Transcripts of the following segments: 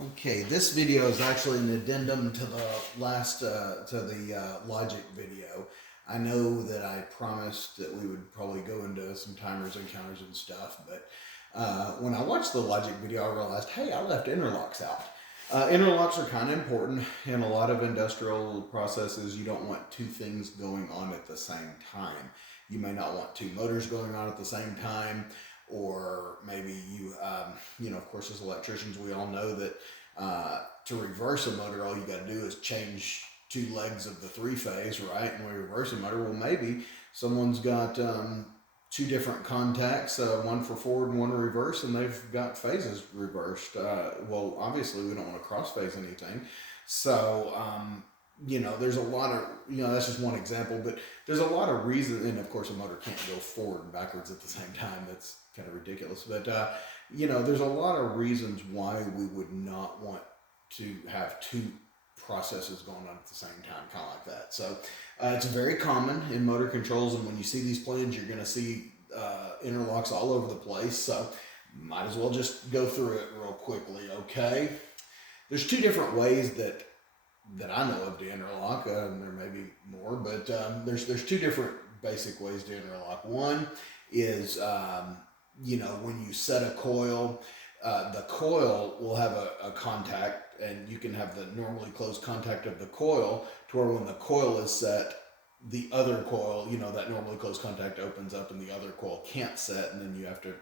Okay, this video is actually an addendum to the last logic video. I know that I promised that we would probably go into some timers and counters and stuff, but when I watched the logic video, I realized, hey, I left interlocks out. Interlocks are kind of important in a lot of industrial processes. You don't want two things going on at the same time. You may not want two motors going on at the same time, or maybe of course, as electricians, we all know that to reverse a motor, all you got to do is change two legs of the three phase, right? And we reverse a motor. Well, maybe someone's got two different contacts, one for forward and one reverse, and they've got phases reversed. Well, obviously, we don't want to cross phase anything. So, there's a lot of, that's just one example, but there's a lot of reasons. And of course, a motor can't go forward and backwards at the same time. That's kind of ridiculous. But, there's a lot of reasons why we would not want to have two processes going on at the same time, kind of like that. So it's very common in motor controls, and when you see these plans, you're going to see interlocks all over the place. So might as well just go through it real quickly, okay? There's two different ways that I know of to interlock. There may be more, but there's two different basic ways to interlock. One is when you set a coil, the coil will have a contact, and you can have the normally closed contact of the coil to where when the coil is set, the other coil, that normally closed contact opens up and the other coil can't set, and then you have to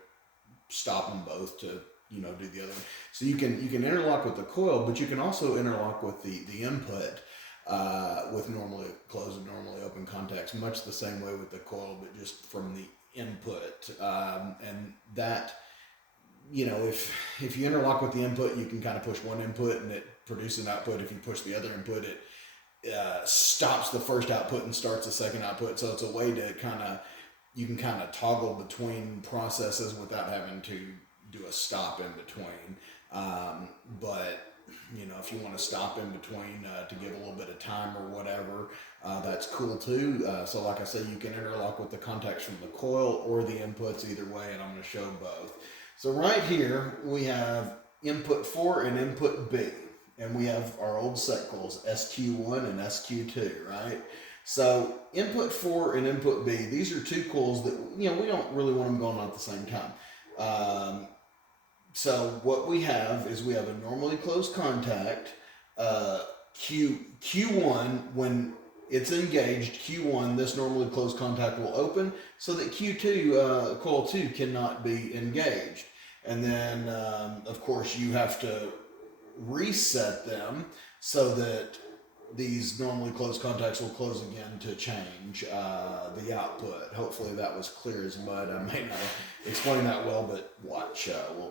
stop them both to do the other one. So you can interlock with the coil, but you can also interlock with the input with normally closed and normally open contacts, much the same way with the coil, but just from the input. And that, if you interlock with the input, you can kind of push one input and it produces an output. If you push the other input, it stops the first output and starts the second output. So it's a way to you can toggle between processes without having to do a stop in between. But if you want to stop in between to give a little bit of time or whatever, that's cool too. So like I say, you can interlock with the contacts from the coil or the inputs either way, and I'm going to show both. So right here we have input 4 and input B, and we have our old set coils SQ1 and SQ2, right? So input 4 and input B, these are two coils that we don't really want them going on at the same time. So what we have is we have a normally closed contact. Q1, when it's engaged, Q1, this normally closed contact will open so that Q2, coil 2 cannot be engaged. And then, of course, you have to reset them so that these normally closed contacts will close again to change the output. Hopefully that was clear as mud. I may not explain that well, but watch.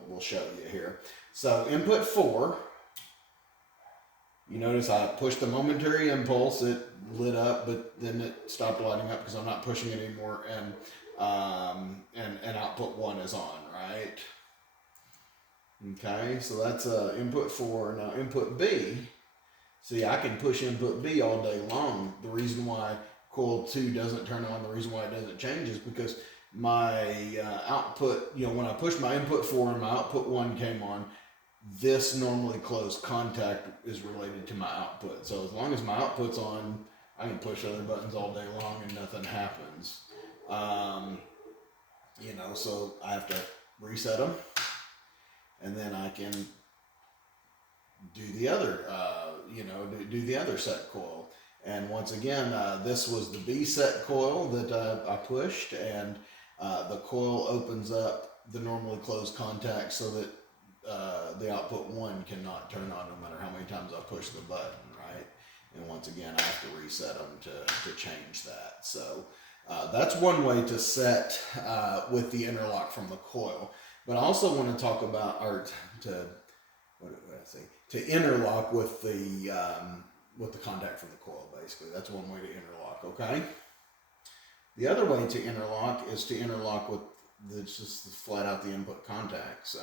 We'll show you here. So input 4, you notice I pushed the momentary impulse. It lit up, but then it stopped lighting up because I'm not pushing it anymore, and output 1 is on, right? Okay, so that's input 4. Now input B. See, I can push input B all day long. The reason why coil 2 doesn't turn on, the reason why it doesn't change is because my output, when I pushed my input 4 and my output 1 came on, this normally closed contact is related to my output. So as long as my output's on, I can push other buttons all day long and nothing happens. So I have to reset them, and then I can do the other, do the other set coil. And once again, this was the B set coil that I pushed, and the coil opens up the normally closed contact so that the output 1 cannot turn on no matter how many times I push the button, right? And once again, I have to reset them to change that. So that's one way to set with the interlock from the coil. But I also want to talk about, to interlock with the contact from the coil, basically. That's one way to interlock, okay? The other way to interlock is to interlock with just flat out the input contacts.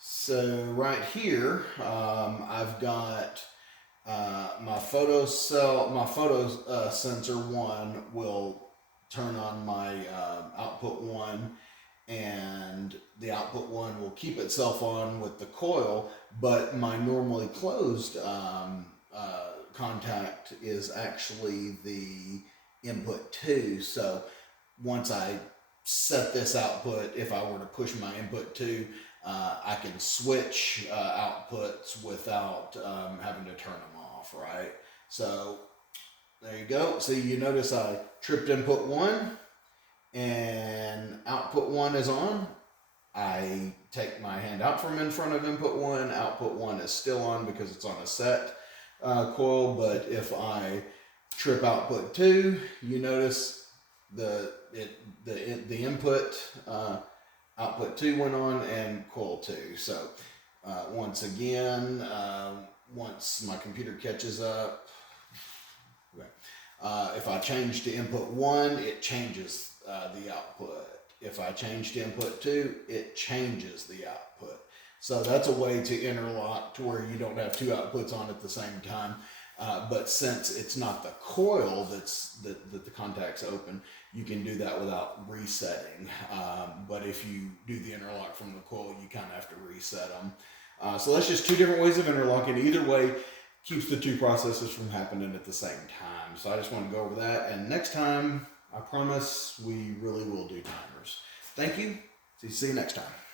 So right here, I've got my photo sensor 1 will turn on my output 1, and the output 1 will keep itself on with the coil, but my normally closed contact is actually the input 2. So once I set this output, if I were to push my input 2, I can switch outputs without having to turn them off, right? So there you go. So you notice I tripped input 1 and output 1 is on. I take my hand out from in front of input 1. Output 1 is still on because it's on a set coil. But if I trip output 2, you notice the input output 2 went on and coil 2. So once again, once my computer catches up, if I change to input 1, it changes the output. If I change to input 2, it changes the output. So that's a way to interlock to where you don't have 2 outputs on at the same time. But since it's not the coil that the contact's open, you can do that without resetting. But if you do the interlock from the coil, you kind of have to reset them. So that's just 2 different ways of interlocking. Either way keeps the 2 processes from happening at the same time. So I just want to go over that. And next time, I promise we really will do timers. Thank you. See you next time.